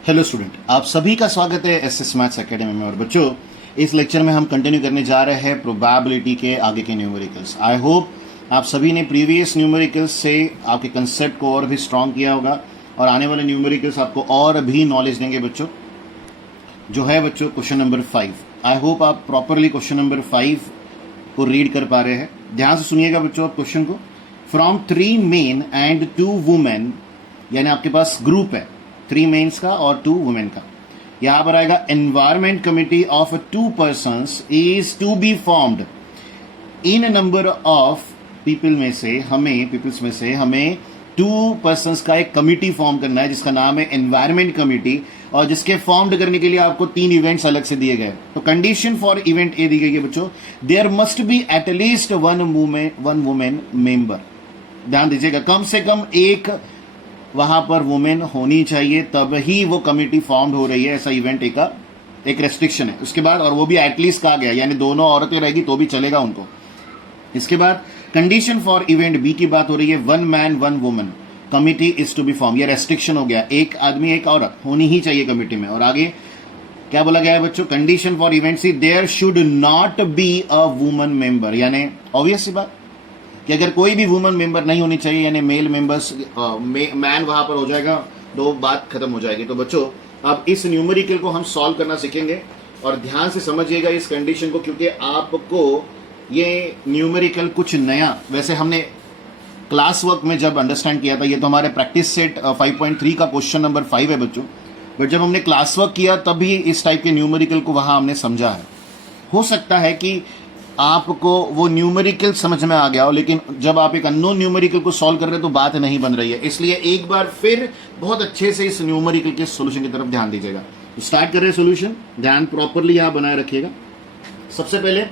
Hello student, आप सभी का स्वागत है एसएस मैथ्स एकेडमी में। और बच्चों, इस लेक्चर में हम कंटिन्यू करने जा रहे हैं प्रोबेबिलिटी के आगे के न्यूमेरिकल्स। आई होप आप सभी ने प्रीवियस न्यूमेरिकल्स से आपके कंसेप्ट को और भी स्ट्रॉन्ग किया होगा और आने वाले न्यूमेरिकल्स आपको और भी नॉलेज देंगे बच्चों। जो है बच्चों क्वेश्चन नंबर 5। आई होप आप प्रॉपरली क्वेश्चन नंबर 5 को रीड कर पा रहे हैं। ध्यान से सुनिएगा बच्चों आप क्वेश्चन को। फ्रॉम 3 मेन एंड 2 वुमेन, यानी आपके पास ग्रुप है 3 मेन्स का और 2 वुमेन का। यहां पर आएगा environment committee of 2 persons is to be formed इन नंबर ऑफ पीपल्स में से हमें 2 पर्संस का एक कमिटी फॉर्म करना है जिसका नाम है एनवायरमेंट कमिटी, और जिसके फॉर्म्ड करने के लिए आपको 3 इवेंट्स अलग से दिए गए। तो कंडीशन फॉर इवेंट ए दी गई है बच्चों, there must be at least one women member. ध्यान दीजिएगा, कम से कम एक वहां पर वुमेन होनी चाहिए, तब ही वो कमिटी फॉर्म हो रही है। ऐसा इवेंट एक रेस्ट्रिक्शन है। उसके बाद, और वो भी एटलीस्ट कहा गया, यानी दोनों औरतें रहेगी तो भी चलेगा उनको। इसके बाद कंडीशन फॉर इवेंट बी की बात हो रही है, 1 man 1 woman committee is to be form. ये रेस्ट्रिक्शन हो गया, एक आदमी एक औरत होनी ही चाहिए कमिटी में। और आगे क्या बोला गया है बच्चों, condition for event c, there should not be a woman member. यानी ऑब्वियस सी बात कि अगर कोई भी वुमन मेंबर नहीं होनी चाहिए, यानी मेल मेंबर्स मैन वहां पर हो जाएगा, तो बात खत्म हो जाएगी। तो बच्चों, अब इस न्यूमेरिकल को हम सॉल्व करना सीखेंगे और ध्यान से समझिएगा इस कंडीशन को, क्योंकि आपको ये न्यूमेरिकल कुछ नया, वैसे हमने क्लास वर्क में जब अंडरस्टैंड किया था, ये तो हमारे प्रैक्टिस सेट 5.3 का क्वेश्चन नंबर 5 है बच्चों, बट जब हमने क्लास वर्क किया तभी इस टाइप के न्यूमेरिकल को वहां हमने समझा है। हो सकता है कि आपको वो न्यूमेरिकल समझ में आ गया हो, लेकिन जब आप एक अननोन न्यूमेरिकल को सॉल्व कर रहे हैं तो बात नहीं बन रही है। इसलिए एक बार फिर बहुत अच्छे से इस न्यूमेरिकल के सॉल्यूशन की तरफ ध्यान दीजिएगा। स्टार्ट कर रहे हैं सॉल्यूशन, ध्यान प्रॉपरली यहां बनाए रखिएगा। सबसे पहले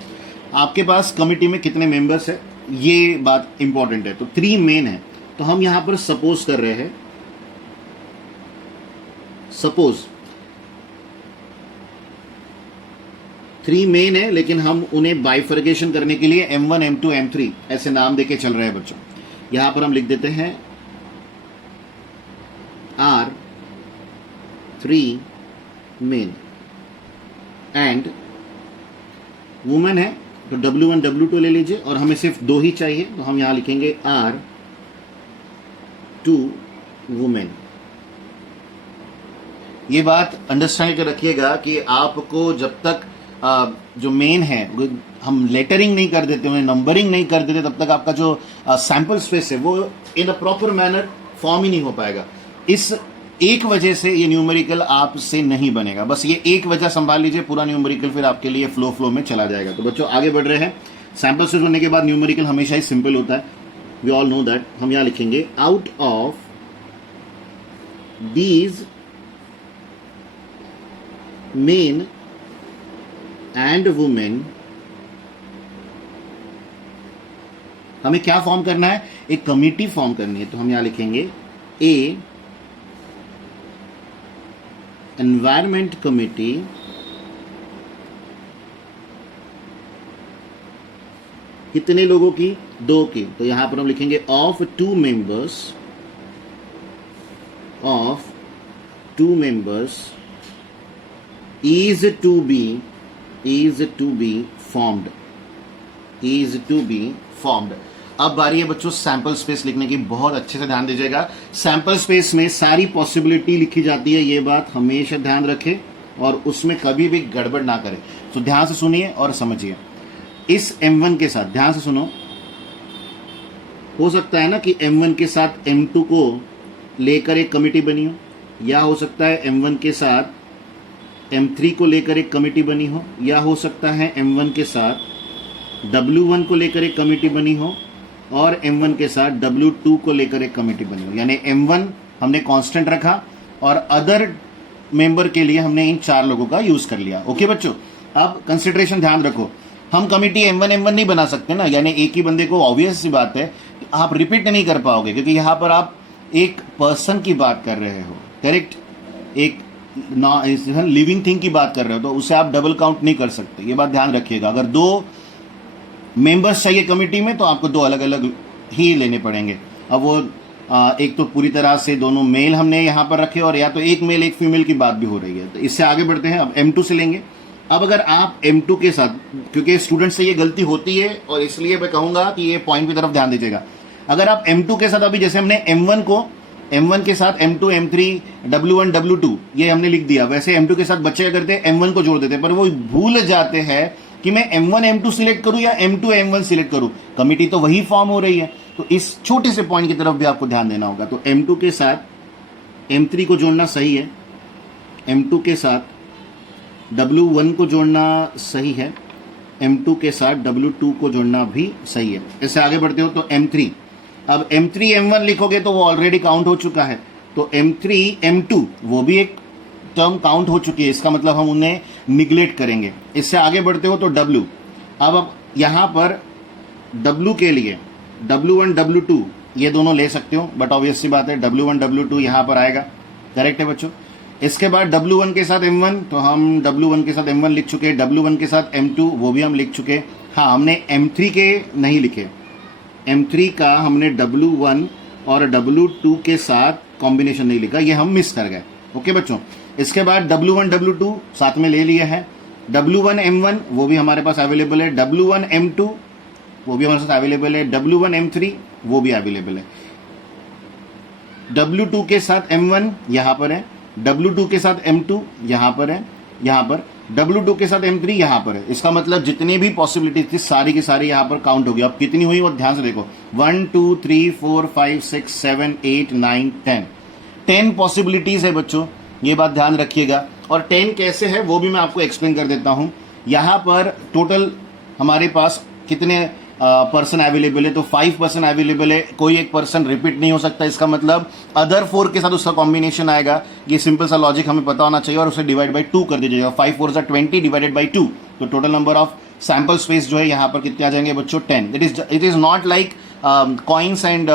आपके पास कमिटी में कितने मेंबर्स है, ये बात इंपॉर्टेंट है। तो 3 मेन है, तो हम यहां पर सपोज कर रहे हैं, सपोज 3 मेन है, लेकिन हम उन्हें बाइफर्केशन करने के लिए M1 M2 M3 ऐसे नाम देके चल रहे हैं बच्चों। यहां पर हम लिख देते हैं R 3 मेन एंड वुमेन है, तो W1 W2 ले लीजिए, और हमें सिर्फ 2 ही चाहिए, तो हम यहां लिखेंगे R 2 वुमेन। ये बात अंडरस्टैंड कर रखिएगा कि आपको जब तक जो मेन है हम लेटरिंग नहीं कर देते, उन्हें नंबरिंग नहीं कर देते, तब तक आपका जो सैंपल स्पेस है वो इन अ प्रॉपर मैनर फॉर्म ही नहीं हो पाएगा। इस एक वजह से ये न्यूमेरिकल आपसे नहीं बनेगा। बस ये एक वजह संभाल लीजिए, पूरा न्यूमेरिकल फिर आपके लिए फ्लो में चला जाएगा। तो बच्चों आगे बढ़ रहे हैं। सैंपल स्पेस होने के बाद न्यूमेरिकल हमेशा ही सिंपल होता है, वी ऑल नो दैट। हम यहां लिखेंगे out of these main and women, हमें क्या फॉर्म करना है, एक कमिटी फॉर्म करनी है। तो हम यहां लिखेंगे ए एनवायरमेंट कमिटी कितने लोगों की, 2 की। तो यहां पर हम लिखेंगे of 2 members is to be formed। अब बारी है बच्चों सैंपल स्पेस लिखने की। बहुत अच्छे से ध्यान दीजिएगा, सैंपल स्पेस में सारी पॉसिबिलिटी लिखी जाती है, ये बात हमेशा ध्यान रखें और उसमें कभी भी गड़बड़ ना करें। तो ध्यान से सुनिए और समझिए। इस M1 के साथ, ध्यान से सुनो, हो सकता है ना कि M1 के साथ M2 को लेकर एक कमिटी बनी हो, या हो सकता है M1 के साथ M3 को लेकर एक कमिटी बनी हो, या हो सकता है M1 के साथ W1 को लेकर एक कमिटी बनी हो और M1 के साथ W2 को लेकर एक कमिटी बनी हो। यानी M1 हमने कांस्टेंट रखा और अदर मेंबर के लिए हमने इन 4 लोगों का यूज कर लिया। ओके बच्चों, अब कंसिडरेशन ध्यान रखो, हम कमिटी M1 नहीं बना सकते ना, यानी एक ही बंदे को, ऑब्वियस सी बात है आप रिपीट नहीं कर पाओगे, क्योंकि यहां पर आप एक पर्सन की बात कर रहे हो, करेक्ट, एक लिविंग थिंग की बात कर रहे हो, तो उसे आप डबल काउंट नहीं कर सकते। ये बात ध्यान रखिएगा। अगर 2 मेंबर्स चाहिए कमिटी में तो आपको 2 अलग अलग ही लेने पड़ेंगे। अब वो एक तो पूरी तरह से दोनों मेल हमने यहाँ पर रखे और या तो एक मेल एक फीमेल की बात भी हो रही है। तो इससे आगे बढ़ते हैं, अब M2 से लेंगे। अब अगर आप M2 के साथ, क्योंकि स्टूडेंट से ये गलती होती है और इसलिए मैं कहूंगा कि ये पॉइंट की तरफ ध्यान दीजिएगा। अगर आप M2 के साथ, अभी जैसे हमने M1 के साथ M2 M3 W1 W2 ये हमने लिख दिया, वैसे M2 के साथ बच्चे क्या करते हैं, M1 को जोड़ देते हैं, पर वो भूल जाते हैं कि मैं M1 M2 सिलेक्ट करूं या M2 M1 सिलेक्ट करूं, कमिटी तो वही फॉर्म हो रही है। तो इस छोटे से पॉइंट की तरफ भी आपको ध्यान देना होगा। तो M2 के साथ M3 को जोड़ना सही है, M2 के साथ W1 को जोड़ना सही है, M2 के साथ W2 को जोड़ना भी सही है। इससे आगे बढ़ते हो तो M3, अब M3 M1 लिखोगे तो वो ऑलरेडी काउंट हो चुका है, तो M3 M2 वो भी एक टर्म काउंट हो चुकी है, इसका मतलब हम उन्हें निगलेक्ट करेंगे। इससे आगे बढ़ते हो तो W, अब यहां पर W के लिए W1 W2 ये दोनों ले सकते हो, बट ऑब्वियस सी बात है W1 W2 यहां पर आएगा, करेक्ट है बच्चों। इसके बाद W1 के साथ M1, तो हम W1 के साथ M1 लिख चुके, W1 के साथ M2 वो भी हम लिख चुके। हाँ, हमने M3 के नहीं लिखे, M3 का हमने W1 और W2 के साथ कॉम्बिनेशन नहीं लिखा, ये हम मिस कर गए। ओके बच्चों, इसके बाद W1 W2 साथ में ले लिया है, W1 M1 वो भी हमारे पास अवेलेबल है, W1 M2 वो भी हमारे साथ अवेलेबल है, W1 M3 वो भी अवेलेबल है, W2 के साथ M1 यहां पर है, W2 के साथ M2 यहां पर है, यहां पर W2 के साथ M3 यहां पर है। इसका मतलब जितनी भी पॉसिबिलिटी थी सारी की सारी यहां पर काउंट होगी। अब कितनी हुई वो ध्यान से देखो, 1 2 3 4 5 6 7 8 9 10 पॉसिबिलिटीज है बच्चों, ये बात ध्यान रखिएगा। और 10 कैसे है वो भी मैं आपको एक्सप्लेन कर देता हूं। यहां पर टोटल हमारे पास कितने पर्सन अवेलेबल है, तो 5 पर्सन अवेलेबल है, कोई एक पर्सन रिपीट नहीं हो सकता, इसका मतलब अदर 4 के साथ उसका कॉम्बिनेशन आएगा। ये सिंपल सा लॉजिक हमें पता होना चाहिए और उसे डिवाइड बाई 2 कर दीजिएगा, 5 4 20 डिवाइडेड बाई 2, तो total number of sample space जो है यहाँ पर कितने आ जाएंगे बच्चों, 10। It is not like coins and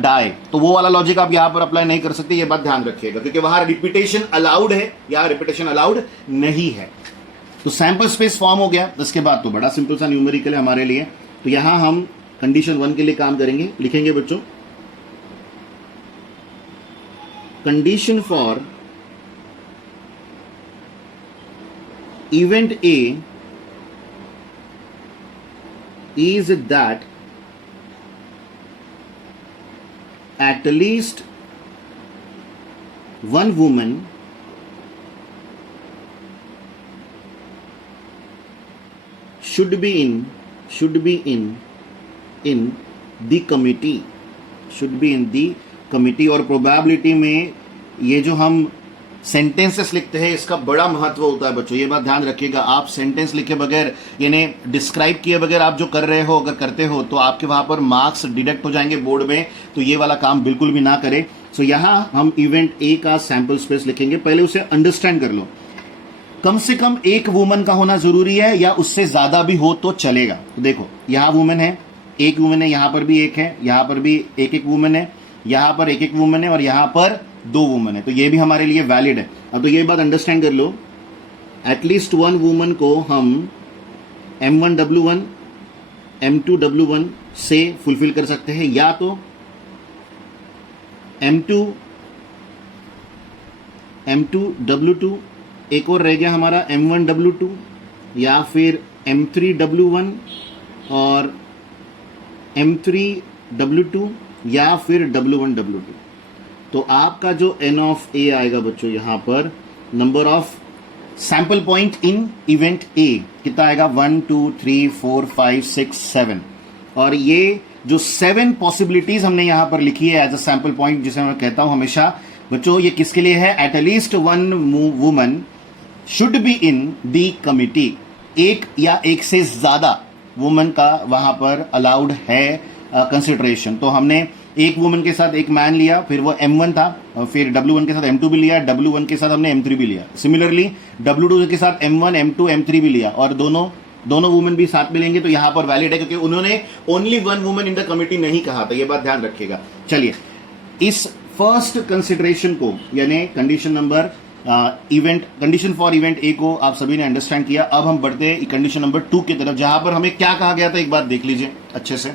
die, तो वो वाला लॉजिक आप यहाँ पर अप्लाई नहीं कर सकते, ये बात ध्यान रखिएगा, क्योंकि वहां रिपीटेशन अलाउड है, यहाँ रिपीटेशन अलाउड नहीं है। तो सैंपल स्पेस फॉर्म हो गया। इसके बाद तो बड़ा सिंपल सा न्यूमेरिकल है हमारे लिए। तो यहां हम कंडीशन 1 के लिए काम करेंगे, लिखेंगे बच्चों, condition for event A is that at least one woman should be in the committee, should be in the committee। और प्रोबेबिलिटी में ये जो हम सेंटेंसेस लिखते हैं इसका बड़ा महत्व होता है बच्चों, ये बात ध्यान रखिएगा। आप सेंटेंस लिखे बगैर, यानी डिस्क्राइब किए बगैर आप जो कर रहे हो, अगर करते हो तो आपके वहां पर मार्क्स डिडक्ट हो जाएंगे बोर्ड में, तो ये वाला काम बिल्कुल भी ना करें। सो यहां हम इवेंट ए का सैंपल स्पेस लिखेंगे, पहले उसे अंडरस्टैंड कर लो। कम से कम एक वुमन का होना जरूरी है या उससे ज्यादा भी हो तो चलेगा। तो देखो यहां वुमन है, एक वुमन है, यहां पर भी एक है, यहां पर भी एक एक वुमन है, यहां पर एक एक वुमन है और यहां पर 2 वुमन है, तो ये भी हमारे लिए वैलिड है। अब तो ये बात अंडरस्टैंड कर लो, एटलीस्ट 1 वुमन को हम M1 W1 M2 W1 से फुलफिल कर सकते हैं, या तो M2 W2, एक और रह गया हमारा M1 W2, या फिर M3 W1 और M3 W2, या फिर W1 W2। तो आपका जो N ऑफ A आएगा बच्चों यहां पर, number of sample point in event A कितना आएगा, 1 2 3 4 5 6 7। और ये जो 7 पॉसिबिलिटीज हमने यहां पर लिखी है एज अ सैंपल पॉइंट, जिसे मैं कहता हूं हमेशा बच्चों, ये किसके लिए है, at least 1 woman should be in the committee, एक या एक से ज्यादा वुमन का वहां पर अलाउड है कंसिडरेशन। तो हमने एक वुमन के साथ एक मैन लिया, फिर वो M1 था, फिर W1 के साथ M2 भी लिया, W1 के साथ हमने M3 भी लिया, सिमिलरली W2 के साथ M1 M2 M3 भी लिया, और दोनों वुमेन भी साथ में लेंगे तो यहां पर वैलिड है, क्योंकि उन्होंने only 1 woman in the committee नहीं कहा था, ये बात ध्यान रखिएगा। चलिए, इस फर्स्ट कंसिडरेशन को, यानी कंडीशन फॉर इवेंट ए को आप सभी ने अंडरस्टैंड किया। अब हम बढ़ते हैं कंडीशन नंबर 2 की तरफ, जहां पर हमें क्या कहा गया था, एक बात देख लीजिए अच्छे से।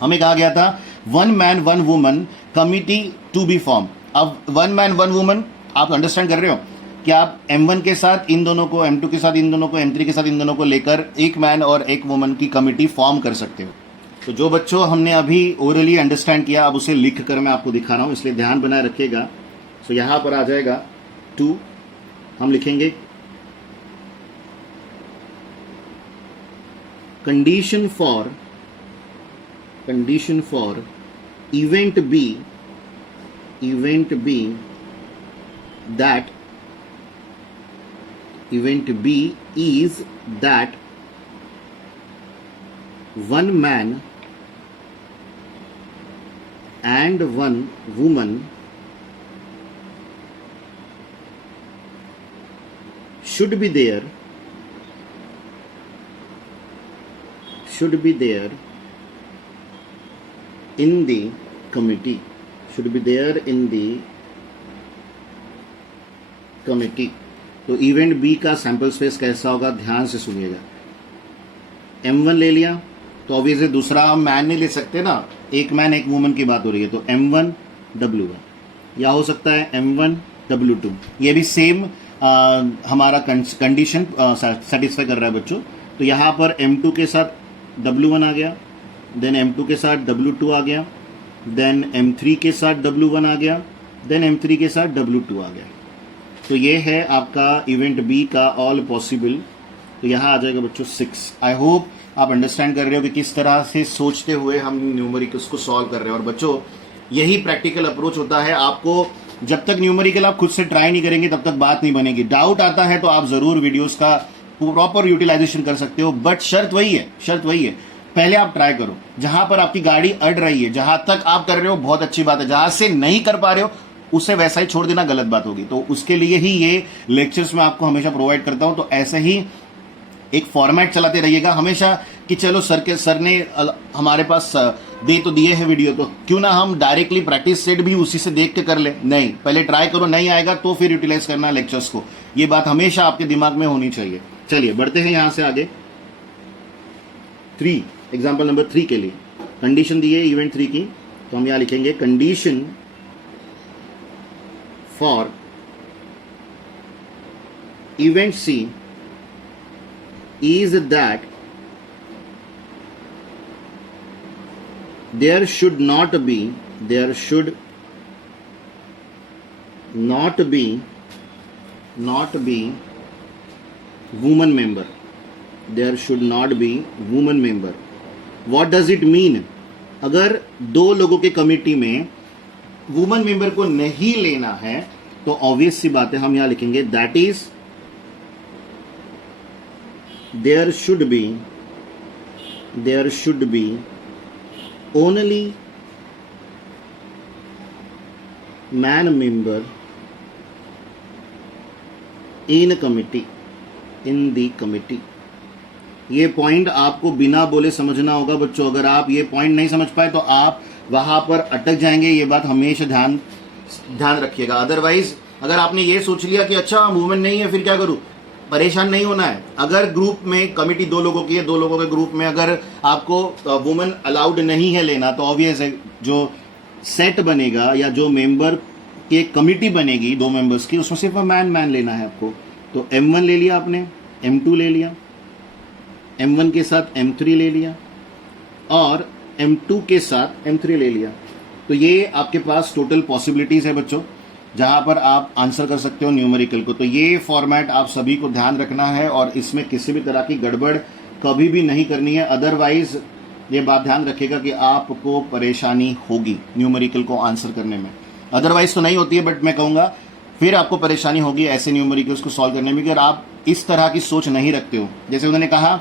हमें कहा गया था 1 man 1 woman committee to be form. अब 1 man 1 woman आप अंडरस्टैंड कर रहे हो कि आप M1 के साथ इन दोनों को, M2 के साथ इन दोनों को, M3 के साथ इन दोनों को लेकर एक मैन और एक वुमन की कमिटी फॉर्म कर सकते हो। तो जो बच्चों हमने अभी ओरली अंडरस्टैंड किया, अब उसे लिख कर मैं आपको दिखा रहा हूं, इसलिए ध्यान बनाए रखिएगा। तो यहां पर आ जाएगा 2, हम लिखेंगे condition for event b that event B is that 1 man and 1 woman should be there in the committee, committee. तो इवेंट बी का सैंपल स्पेस कैसा होगा, ध्यान से सुनिएगा। M1 ले लिया तो ऑब्वियसली दूसरा हम मैन नहीं ले सकते ना, एक मैन एक वुमन की बात हो रही है, तो M1 W1 या हो सकता है M1 W2। ये भी सेम हमारा कंडीशन सेटिस्फाई कर रहा है बच्चों। तो यहाँ पर M2 के साथ W1 आ गया, देन M2 के साथ W2 आ गया, देन M3 के साथ W1 आ गया, देन M3 के साथ W2 आ गया। तो ये है आपका इवेंट बी का ऑल पॉसिबल। तो यहाँ आ जाएगा बच्चों 6। आई होप आप अंडरस्टैंड कर रहे हो कि किस तरह से सोचते हुए हम न्यूमेरिकल्स को सॉल्व कर रहे हैं। और बच्चों यही प्रैक्टिकल अप्रोच होता है। आपको जब तक न्यूमेरिकल आप खुद से ट्राई नहीं करेंगे तब तक बात नहीं बनेगी। डाउट आता है तो आप जरूर वीडियोस का प्रॉपर यूटिलाइजेशन कर सकते हो, बट शर्त वही है पहले आप ट्राई करो। जहां पर आपकी गाड़ी अड़ रही है, जहां तक आप कर रहे हो बहुत अच्छी बात है, जहां से नहीं कर पा रहे हो उसे वैसा ही छोड़ देना गलत बात होगी। तो उसके लिए ही ये लेक्चर्स मैं आपको हमेशा प्रोवाइड करता हूं। तो ऐसे ही एक फॉर्मेट चलाते रहिएगा हमेशा कि चलो सर ने हमारे पास दे तो दिए है वीडियो, तो क्यों ना हम डायरेक्टली प्रैक्टिस सेट भी उसी से देख के कर ले। नहीं, पहले ट्राई करो, नहीं आएगा तो फिर यूटिलाइज करना लेक्चर्स को। ये बात हमेशा आपके दिमाग में होनी चाहिए। चलिए बढ़ते हैं यहां से आगे। 3 एग्जाम्पल नंबर 3 के लिए कंडीशन दी है इवेंट 3 की, तो हम यहां लिखेंगे condition for event C is that there should not be woman member. There should not be woman member. What does it mean? अगर दो लोगों के कमिटी में वुमन मेंबर को नहीं लेना है तो ऑब्वियस सी बात है, हम यहां लिखेंगे that is there should be only man member in the committee। ये पॉइंट आपको बिना बोले समझना होगा बच्चों। अगर आप ये पॉइंट नहीं समझ पाए तो आप वहां पर अटक जाएंगे। ये बात हमेशा ध्यान रखिएगा। अदरवाइज अगर आपने ये सोच लिया कि अच्छा वुमेन नहीं है फिर क्या करूं, परेशान नहीं होना है। अगर ग्रुप में कमिटी 2 लोगों की है, 2 लोगों के ग्रुप में अगर आपको वुमेन अलाउड नहीं है लेना तो ऑब्वियस है जो सेट बनेगा या जो मेंबर के कमिटी बनेगी 2 मेंबर्स की, उसमें सिर्फ मैन लेना है आपको। तो M1 ले लिया आपने, M2 ले लिया, M1 के साथ M3 ले लिया और M2 के साथ M3 ले लिया। तो ये आपके पास टोटल पॉसिबिलिटीज है बच्चों, जहां पर आप आंसर कर सकते हो न्यूमेरिकल को। तो ये फॉर्मेट आप सभी को ध्यान रखना है और इसमें किसी भी तरह की गड़बड़ कभी भी नहीं करनी है। अदरवाइज ये बात ध्यान रखिएगा कि आपको परेशानी होगी न्यूमेरिकल को आंसर करने में। अदरवाइज तो नहीं होती है, बट मैं कहूंगा फिर आपको परेशानी होगी ऐसे न्यूमेरिकल्स को सॉल्व करने में अगर आप इस तरह की सोच नहीं रखते हो। जैसे उन्होंने कहा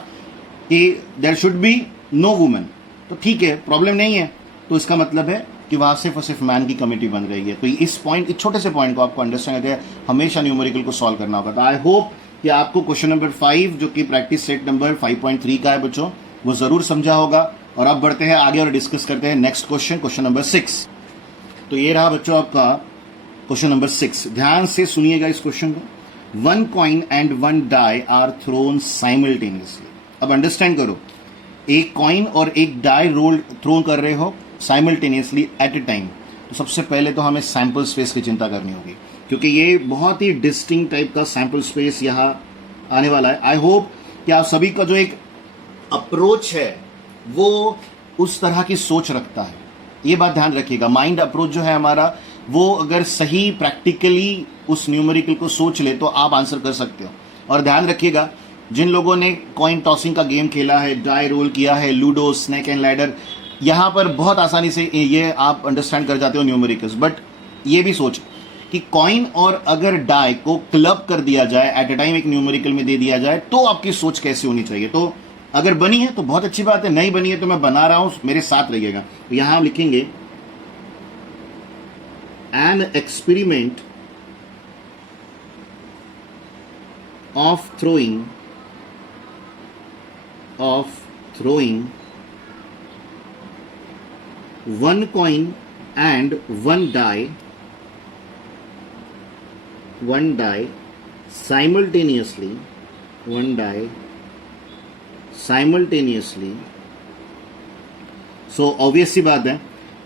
कि there should be no women, तो ठीक है, प्रॉब्लम नहीं है, तो इसका मतलब है कि वहां सिर्फ और सिर्फ मैन की कमिटी बन रही है। तो इस छोटे से पॉइंट को आपको अंडरस्टैंड करके हमेशा न्यूमेरिकल को सॉल्व करना होगा। तो आई होप कि आपको क्वेश्चन नंबर 5 जो कि प्रैक्टिस सेट नंबर 5.3 का है बच्चों, वो जरूर समझा होगा। और अब बढ़ते हैं आगे और डिस्कस करते हैं नेक्स्ट क्वेश्चन नंबर 6। तो ये रहा बच्चों आपका क्वेश्चन नंबर 6। ध्यान से सुनिएगा इस क्वेश्चन को। 1 coin and 1 die are thrown simultaneously. अब अंडरस्टैंड करो, एक कॉइन और एक डाई रोल थ्रो कर रहे हो साइमल्टेनियसली एट ए टाइम, तो सबसे पहले तो हमें सैंपल स्पेस की चिंता करनी होगी, क्योंकि ये बहुत ही डिस्टिंक्ट टाइप का सैंपल स्पेस यहाँ आने वाला है। आई होप कि आप सभी का जो एक अप्रोच है वो उस तरह की सोच रखता है। ये बात ध्यान रखिएगा, माइंड अप्रोच जो है हमारा, वो अगर सही प्रैक्टिकली उस न्यूमेरिकल को सोच ले तो आप आंसर कर सकते हो। और ध्यान रखिएगा, जिन लोगों ने कॉइन टॉसिंग का गेम खेला है, डाई रोल किया है, लूडो, स्नेक एंड लैडर, यहाँ पर बहुत आसानी से ये आप अंडरस्टैंड कर जाते हो न्यूमेरिकल्स। बट ये भी सोच कि कॉइन और अगर डाई को क्लब कर दिया जाए, एट ए टाइम एक न्यूमेरिकल में दे दिया जाए, तो आपकी सोच कैसी होनी चाहिए। तो अगर बनी है तो बहुत अच्छी बात है, नहीं बनी है तो मैं बना रहा हूं, मेरे साथ रहिएगा। तो यहां हम लिखेंगे an experiment of throwing one coin and one die simultaneously, so obvious सी बात है,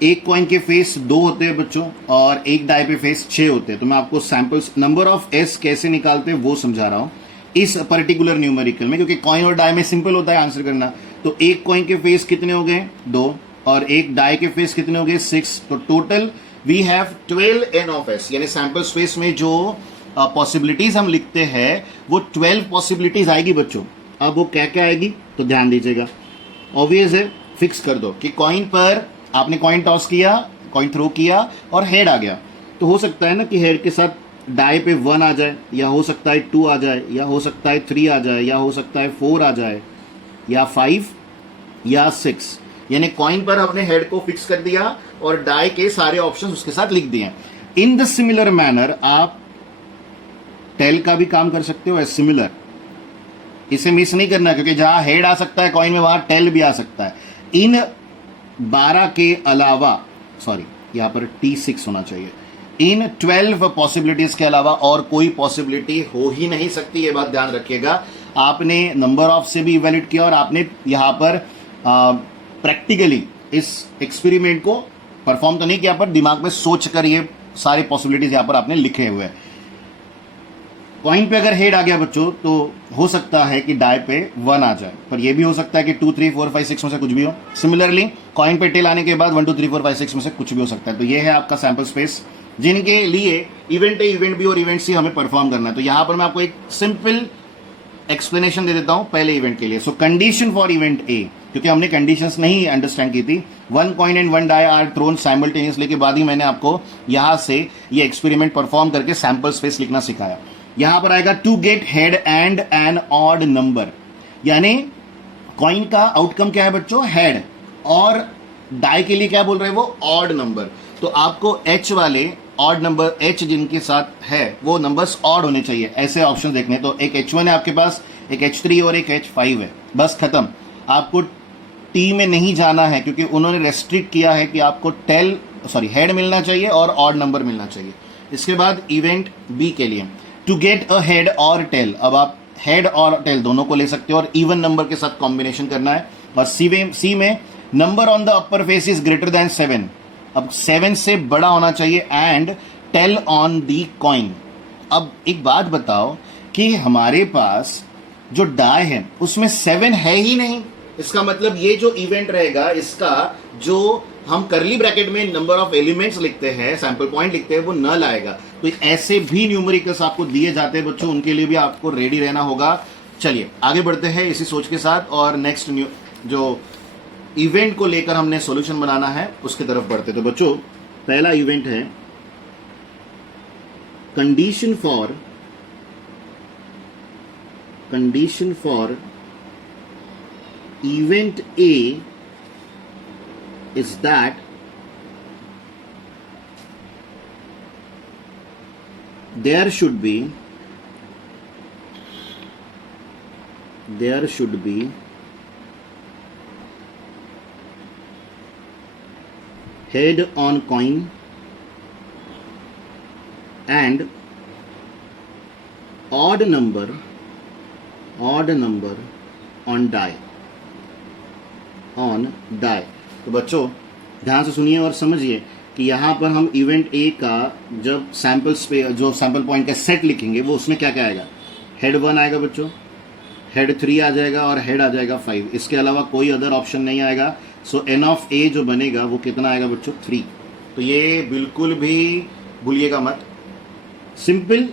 एक कॉइन के फेस 2 होते हैं बच्चों और एक डाई पे फेस 6 होते हैं। तो मैं आपको सैंपल्स नंबर ऑफ एस कैसे निकालते हैं वो समझा रहा हूं इस पर्टिकुलर न्यूमेरिकल में, क्योंकि कॉइन और डाई में सिंपल होता है आंसर करना। तो एक कॉइन के फेस कितने हो गए 2 और एक डाई के फेस कितने हो गए 6। तो total we have 12 n of s, यानी सैंपल स्पेस में जो पॉसिबिलिटीज हम लिखते हैं वो 12 पॉसिबिलिटीज आएगी बच्चों। अब वो क्या क्या आएगी तो ध्यान दीजिएगा। ऑब्वियस है, फिक्स कर दो कि कॉइन पर आपने कॉइन टॉस किया, कॉइन थ्रो किया और हेड आ गया, तो हो सकता है ना कि हेड के साथ डाई पे 1 आ जाए, या हो सकता है 2 आ जाए, या हो सकता है 3 आ जाए, या हो सकता है 4 आ जाए, या 5 या 6। यानी कॉइन पर हमने हेड को फिक्स कर दिया और डाई के सारे ऑप्शन उसके साथ लिख दिए। इन द सिमिलर मैनर आप टेल का भी काम कर सकते हो, सिमिलर, इसे मिस नहीं करना, क्योंकि जहां हेड आ सकता है कॉइन में वहां टेल भी आ सकता है। इन 12 के अलावा, सॉरी यहां पर T6 होना चाहिए, इन 12 पॉसिबिलिटीज के अलावा और कोई पॉसिबिलिटी हो ही नहीं सकती, ये बात ध्यान रखिएगा। आपने नंबर ऑफ से भी इवैल्यूएट किया और आपने यहां पर प्रैक्टिकली इस एक्सपेरिमेंट को परफॉर्म तो नहीं किया, पर दिमाग में सोच कर ये सारे पॉसिबिलिटीज यहां पर आपने लिखे हुए हैं। कॉइन पे अगर हेड आ गया बच्चों तो हो सकता है कि डाई पे 1 आ जाए, पर यह भी हो सकता है कि 2 3 4 5 6 में से कुछ भी हो। सिमिलरली कॉइन पे टेल आने के बाद 1 2 3 4 5 6 में से कुछ भी हो सकता है। तो यह है आपका सैंपल स्पेस, जिनके लिए इवेंट ए, इवेंट बी और इवेंट सी हमें परफॉर्म करना है। तो यहां पर मैं आपको एक सिंपल एक्सप्लेनेशन दे देता हूं पहले इवेंट के लिए। So condition for event a, क्योंकि हमने कंडीशंस नहीं अंडरस्टैंड की थी, 1 coin and 1 die are thrown simultaneously के बाद ही मैंने आपको यहां से ये एक्सपेरिमेंट परफॉर्म करके सैंपल स्पेस लिखना सिखाया। यहां पर आएगा to get head and an odd number, यानी कॉइन का आउटकम क्या है बच्चों, हेड, और डाई के लिए क्या बोल रहे हैं वो ऑड नंबर। तो आपको एच वाले ऑड नंबर, एच जिनके साथ है वो नंबर्स ऑड होने चाहिए, ऐसे ऑप्शन देखने। तो एक H1 है आपके पास, एक H3 और एक H5 है, बस खत्म। आपको टी में नहीं जाना है, क्योंकि उन्होंने रेस्ट्रिक्ट किया है कि आपको हेड मिलना चाहिए और ऑड नंबर मिलना चाहिए। इसके बाद इवेंट बी के लिए टू गेट अ हेड और टेल, अब आप हेड और टेल दोनों को ले सकते हो और इवन नंबर के साथ कॉम्बिनेशन करना है। और सी में number on the upper face is greater than 7, अब 7 से बड़ा होना चाहिए, and tail on the coin. अब एक बात बताओ कि हमारे पास जो डाई है उसमें 7 है ही नहीं, इसका मतलब ये जो इवेंट रहेगा इसका जो हम करली ब्रैकेट में नंबर ऑफ एलिमेंट्स लिखते हैं, सैंपल पॉइंट लिखते हैं, वो नल आएगा। तो ऐसे भी न्यूमेरिकल्स आपको दिए जाते हैं बच्चों, उनके लिए भी आपको रेडी रहना होगा। चलिए आगे बढ़ते हैं इसी सोच के साथ, और नेक्स्ट जो इवेंट को लेकर हमने सॉल्यूशन बनाना है उसकी तरफ बढ़ते। तो बच्चों पहला इवेंट है condition for event A is that there should be head on coin and odd number on die। तो बच्चों ध्यान से सुनिए और समझिए कि यहाँ पर हम इवेंट ए का जब सैंपल्स पे जो सैंपल पॉइंट का सेट लिखेंगे वो उसमें क्या क्या आएगा, हेड 1 आएगा बच्चों, हेड 3 आ जाएगा और हेड आ जाएगा 5। इसके अलावा कोई अदर ऑप्शन नहीं आएगा। सो एन ऑफ ए जो बनेगा वो कितना आएगा बच्चों, 3। तो ये बिल्कुल भी भूलिएगा मत, सिंपल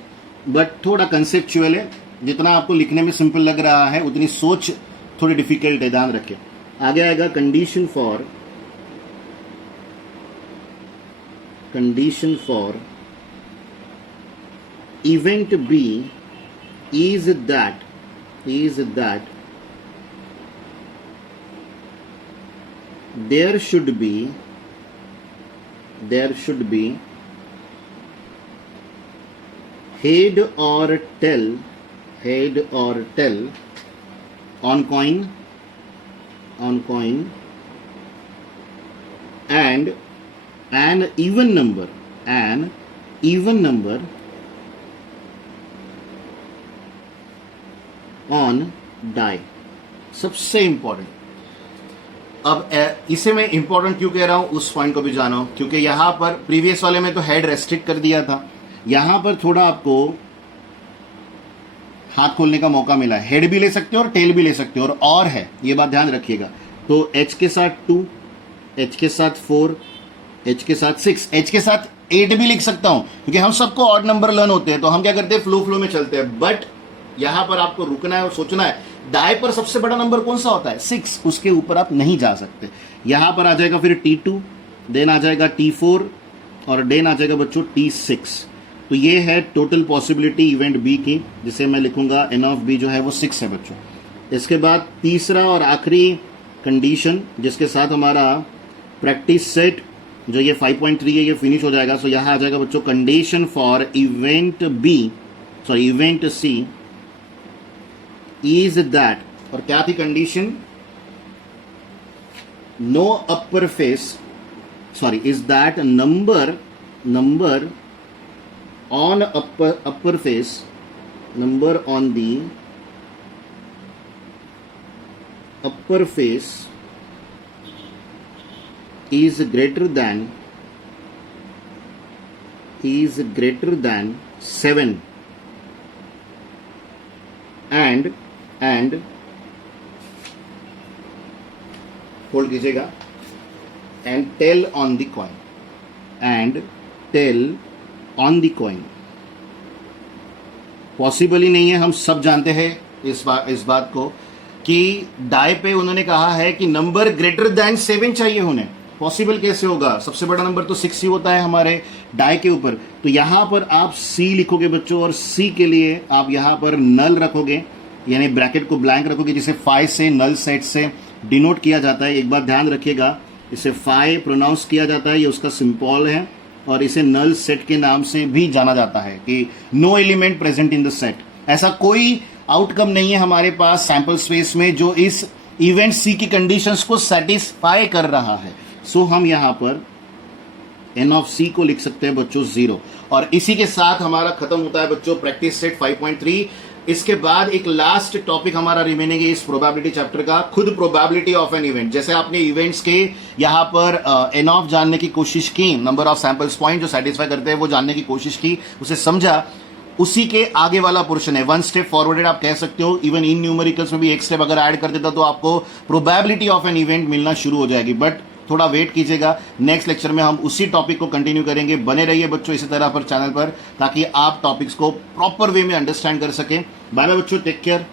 बट थोड़ा कंसेप्चुअल है। जितना आपको लिखने में सिंपल लग रहा है उतनी सोच थोड़ी डिफिकल्ट है, ध्यान रखिए। आगे आएगा condition for event b is that there should be head or tail on coin and an even number on die. सबसे इंपॉर्टेंट, अब इसे मैं इंपॉर्टेंट क्यों कह रहा हूं उस पॉइंट को भी जानो, क्योंकि यहां पर प्रीवियस वाले में तो हेड रेस्ट्रिक्ट कर दिया था, यहां पर थोड़ा आपको हाथ खोलने का मौका मिला है। हेड भी ले सकते हो और टेल भी ले सकते हो, और है, ये बात ध्यान रखिएगा। तो एच के साथ 2, एच के साथ 4, एच के साथ 6, एच के साथ 8 भी लिख सकता हूं, क्योंकि हम सबको ऑड नंबर लर्न होते हैं तो हम क्या करते हैं, फ्लो में चलते हैं। बट यहां पर आपको रुकना है और सोचना है, दाएं पर सबसे बड़ा नंबर कौन सा होता है, 6, उसके ऊपर आप नहीं जा सकते। यहां पर आ जाएगा फिर T2, देन आ जाएगा T4 और देन आ जाएगा बच्चों T6। तो ये है टोटल पॉसिबिलिटी इवेंट बी की, जिसे मैं लिखूंगा एन ऑफ बी जो है वो 6 है बच्चों। इसके बाद तीसरा और आखिरी कंडीशन जिसके साथ हमारा प्रैक्टिस सेट जो ये 5.3 है ये फिनिश हो जाएगा। सो यहां आ जाएगा बच्चों condition for event c is that, और क्या थी कंडीशन, no upper face, is that number on upper face, number on the upper face is greater than 7 and hold कीजिएगा, and tell on the coin। Possible ही नहीं है, हम सब जानते हैं इस बात को कि डाई पे उन्होंने कहा है कि नंबर ग्रेटर देन 7 चाहिए उन्हें। पॉसिबल कैसे होगा, सबसे बड़ा नंबर तो 6 ही होता है हमारे डाई के ऊपर। तो यहां पर आप C लिखोगे बच्चों, और C के लिए आप यहां पर नल रखोगे, यानी ब्रैकेट को ब्लैंक रखोगे, जिसे 5 से नल सेट से डिनोट किया जाता है। एक बात ध्यान रखिएगा, इसे 5 प्रोनाउंस किया जाता है, ये उसका सिंपल है, और इसे नल सेट के नाम से भी जाना जाता है कि no element present in the set. ऐसा कोई आउटकम नहीं है हमारे पास सैंपल स्पेस में जो इस इवेंट सी की कंडीशंस को सेटिस्फाई कर रहा है। सो हम यहां पर एन ऑफ सी को लिख सकते हैं बच्चों 0, और इसी के साथ हमारा खत्म होता है बच्चों प्रैक्टिस सेट 5.3। इसके बाद एक लास्ट टॉपिक हमारा रिमेनिंग है इस प्रोबेबिलिटी चैप्टर का, खुद प्रोबेबिलिटी ऑफ एन इवेंट। जैसे आपने इवेंट्स के यहाँ पर एन ऑफ जानने की कोशिश की, नंबर ऑफ सैंपल्स पॉइंट जो सेटिस्फाई करते हैं वो जानने की कोशिश की, उसे समझा, उसी के आगे वाला पोर्शन है, 1 स्टेप फॉरवर्डेड आप कह सकते हो। इवन इन न्यूमेरिकल्स में भी एक स्टेप अगर ऐड कर देता तो आपको प्रोबेबिलिटी ऑफ एन इवेंट मिलना शुरू हो जाएगी। बट थोड़ा वेट कीजिएगा, नेक्स्ट लेक्चर में हम उसी टॉपिक को कंटिन्यू करेंगे। बने रहिए बच्चों इसी तरह पर चैनल पर, ताकि आप टॉपिक्स को प्रॉपर वे में अंडरस्टैंड कर सकें। बाय बाय बच्चों, टेक केयर।